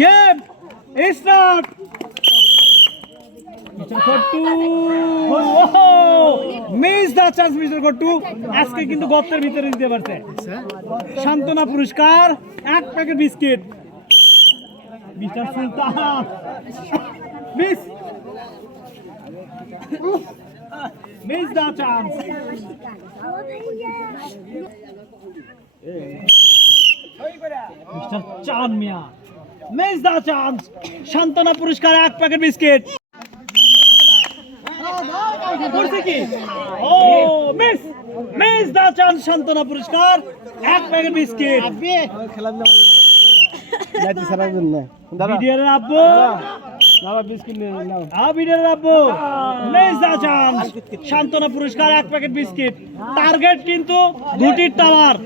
Game start. Mister কট্টু miss দা chance. Mister কট্টু আজকে কিন্তু গর্তের ভিতরে দিতে পারছে। সান্ত্বনা পুরস্কার, এক প্যাকেট বিস্কিট। মিস্টার সুলতান মিস মিস দা চান্স। মিস্টার চান মিয়া মিস দা চান্স। সান্ত্বনা পুরস্কার, এক প্যাকেট বিস্কিট। করছে কি? ও মিস মিস দা চান্স। সান্ত্বনা পুরস্কার, এক প্যাকেট বিস্কিট। ভিডিওর আব্বু ভিডিওর আব্বু মিস দা চান্স। সান্ত্বনা পুরস্কার, এক প্যাকেট বিস্কিট। টার্গেট কিন্তু দুটির টাওয়ার।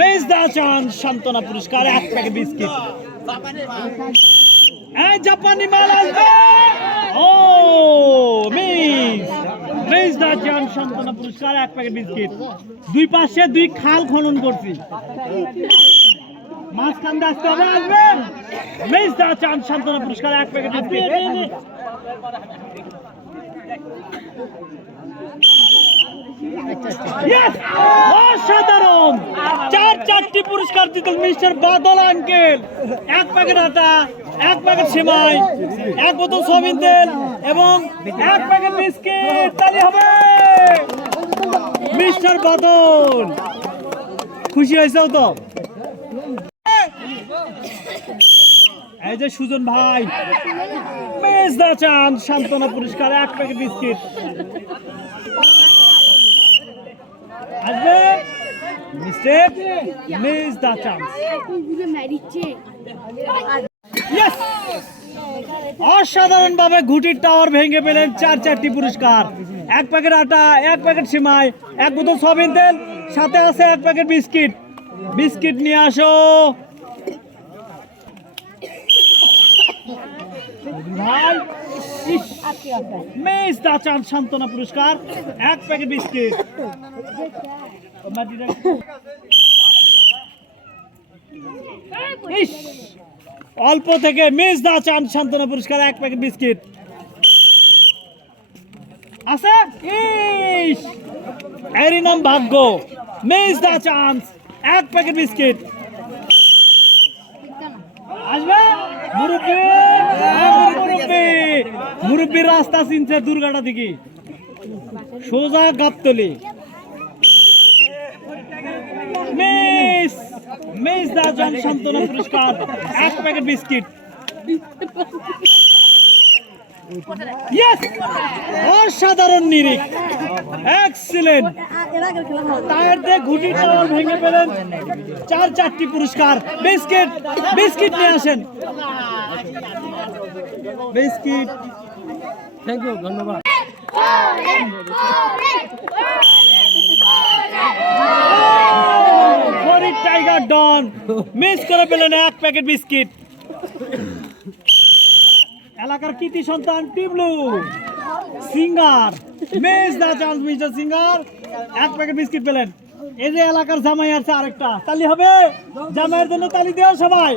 মিস দা চান্স। সান্ত্বনা পুরস্কার, এক প্যাকেট বিস্কিট। জাপানি মাল আসবে। ও মিস মিস দা চান্স। সান্ত্বনা পুরস্কার, এক প্যাকেট বিস্কিট। দুই পাশে দুই খাল খনন করছি, মাঝখান দিয়ে আসতে হবে। আসবেন মিস দা চান্স। সান্ত্বনা পুরস্কার, এক প্যাকেট বিস্কিট। অসাধারণ। চারটি পুরস্কার দিতেন মিস্টার বাদল আঙ্কেল। এক প্যাকেট আটা, এক প্যাকেট সেমাই, এক বোতল সয়াবিন তেল এবং এক প্যাকেট বিস্কিট। তালি হবে। মিস্টার বাদল খুশি হয়েছে তো? এই যে সুজন ভাই মিস দা চান্স। সান্ত্বনা পুরস্কার, এক প্যাকেট বিস্কিট। আসবে মিস্টেক মিস দা চান্স। অসাধারণ ভাবে ঘুটির টাওয়ার ভেঙে পেলেন। চারটি পুরস্কার, এক প্যাকেট আটা, এক প্যাকেট সিমাই, এক বোতল সয়াবিন তেল, সাথে আছে এক প্যাকেট বিস্কিট। বিস্কিট নিয়ে আসো ভাই। মিস দা চান্স। সান্ত্বনা পুরস্কার, এক প্যাকেট বিস্কিট। অল্প থেকে মিস দা চান্স। সান্ত্বনা পুরস্কার, এক প্যাকেট বিস্কিট আছে। এরই নাম ভাগ্য। মিস দা চান্স, এক প্যাকেট বিস্কিট। আসবে মুরব্বী মুরব্বী মুরব্বীর রাস্তা চিনছে দুর্গাটা দিকে সোজা গাবতলি। মিস মিস দা চান্স। সান্ত্বনা পুরস্কার, এক প্যাকেট বিস্কিট। অসাধারণ নিরিখ, এক্সিলেন্ট। টায়ার দিয়ে ঘুটির টাওয়ার ভেঙে পেলেন। চারটি পুরস্কার। বিস্কিট বিস্কিট নিয়ে আসেন। বিস্কিট। থ্যাংক ইউ, ধন্যবাদ। টাইগার ডন মিস করে পেলেন এক প্যাকেট বিস্কিট। এলাকার কৃতি সন্তান টিবলু সিঙ্গার মিস দা চান্স। মিস্টার সিঙ্গার, এক প্যাকেট বিস্কিট পেলেন। এই যে এলাকার জামাই আছে আরেকটা। তালি হবে জামাইয়ের জন্য, তালি দেও সবাই।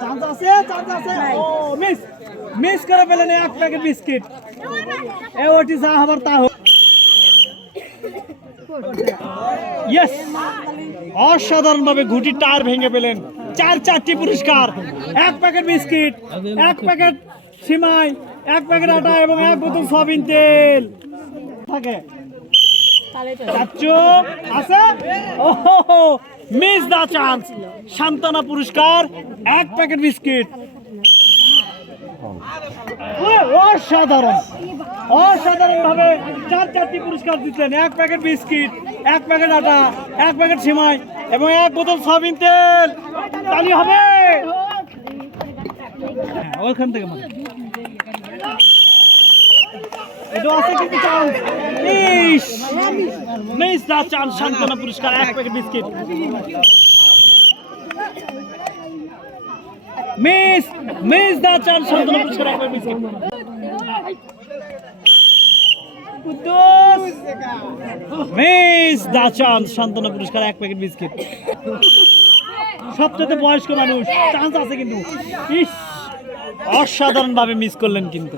চান্স আছে, চান্স আছে। ও মিস মিস করে পেলেন এক প্যাকেট বিস্কিট। এ ওটি যা হবার তা হোক। ইয়েস, অসাধারণ ভাবে ঘুটির টায়ার ভেঙে পেলেন। চারটি পুরস্কার, এক প্যাকেট বিস্কিট, এক প্যাকেট সিমাই, এক প্যাকেট আটা এবং এক বোতল সয়াবিন তেল থাকে। চাচ্চু আছে। ও মিস দা চান্স। সান্ত্বনা পুরস্কার, এক প্যাকেট বিস্কিট। অসাধারণ অসাধারণ ভাবে চারটি পুরস্কার দিচ্ছেন। এক প্যাকেট বিস্কিট, এক প্যাকেট আটা, এক প্যাকেট সিমাই এবং এক বোতল সয়াবিন তেল। তালি হবে। ওইখান থেকে এটা আছে কিন্তু চান্স। মিস দা চান্স। সান্ত্বনা পুরস্কার, এক প্যাকেট বিস্কিট। মিস দা চান্স। সান্ত্বনা পুরস্কার, এক প্যাকেট বিস্কিট। কুদ্দুস মিস দা চান্স সান্ত্বনা পুরস্কার 1 প্যাকেট বিস্কিট। সবচেয়ে বয়স্ক মানুষ, চান্স আছে কিন্তু। ইস, অসাধারণ ভাবে মিস করলেন কিন্তু।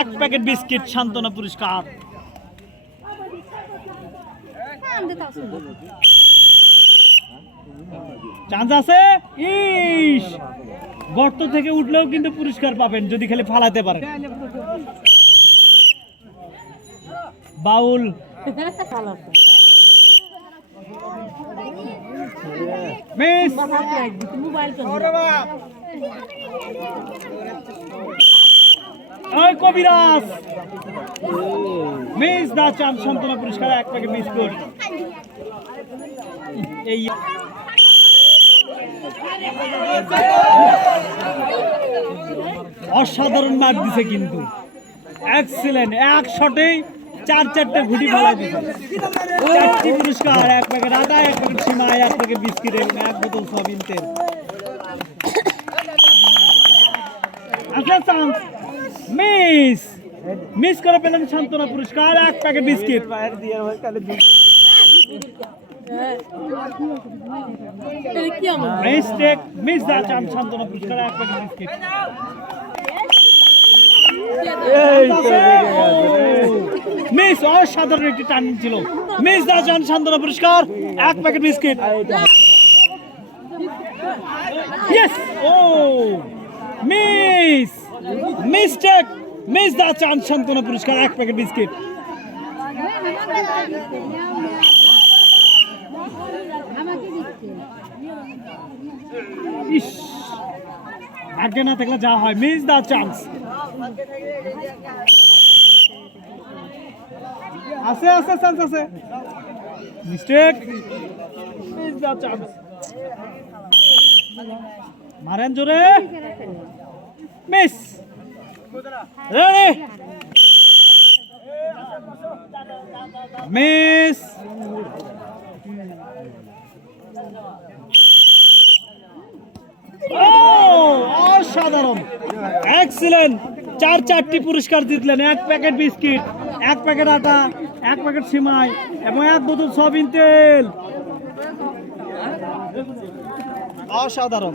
1 প্যাকেট বিস্কিট সান্ত্বনা পুরস্কার। চান্স আছে। ইস, গর্ত থেকে উঠলেও কিন্তু পুরস্কার পাবেন যদি খালি ফালাতে পারেন। বাউল মিস। ওই কবিরাজ মিস দা চান্স সান্ত্বনা পুরস্কার 1 প্যাকেট বিস্কুট। এই অসাধারণ মার দিছে কিন্তু, এক্সিলেন্ট। 1 শটেই 4-4টে ঘুটি ফেলা দিছে। 4টি পুরস্কার, 1 প্যাকেট আটা, 1 প্যাকেট সিমাই, 1 প্যাকেট বিস্কিট এবং 1 বোতল সয়াবিন তেল। আসলে চান্স মিস, মিস করে পেলেন সান্ত্বনা পুরস্কার 1 প্যাকেট বিস্কিট। মিস্টেক, মিস দা চান্স সান্ত্বনা পুরস্কার 1 প্যাকেট বিস্কিট। মিস অসাধারণ একটি টার্নিং ছিল। মিস দা চান্স সান্ত্বনা পুরস্কার 1 প্যাকেট বিস্কিট। ইয়েস, ও মিস, মিস্টেক, মিস দা চান্স সান্ত্বনা পুরস্কার 1 প্যাকেট বিস্কিট। ইস, আগে না থাকলে যা হয়। মিস দা চান্স আছে, আছে চান্স আছে। মিস্টেক, মিস দা চান্স। মারেন জোরে। Miss, ready, miss. অসাধারণ, এক্সিলেন্ট। 4-4টি পুরস্কার জিতলেন। 1 প্যাকেট বিস্কিট, 1 প্যাকেট আটা, 1 প্যাকেট সিমাই এবং 1 বোতল সয়াবিন তেল। অসাধারণ।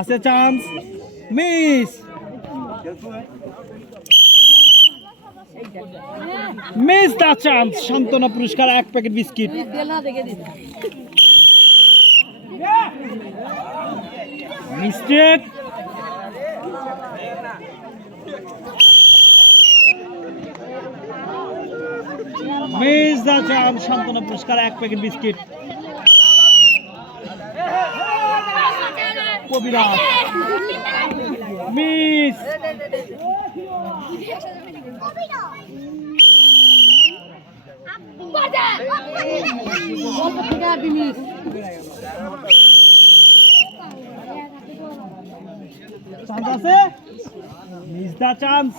আছে চান্স। মিস, মিস দা চান্স সান্ত্বনা পুরস্কার 1 প্যাকেট বিস্কিট। মিস্টেক, মিস দা চান্স সান্ত্বনা পুরস্কার 1 প্যাকেট বিস্কিট। কবিরাজ মিস, চান্স আছে। মিস দা চান্স।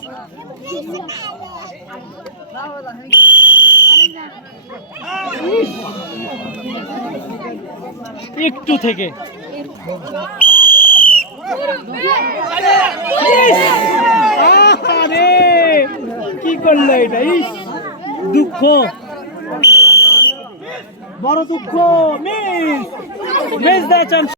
একটু থেকে কি করলো এটা? ইস, দুঃখ, বড় দুঃখ। মিস, মিস দা চান্স।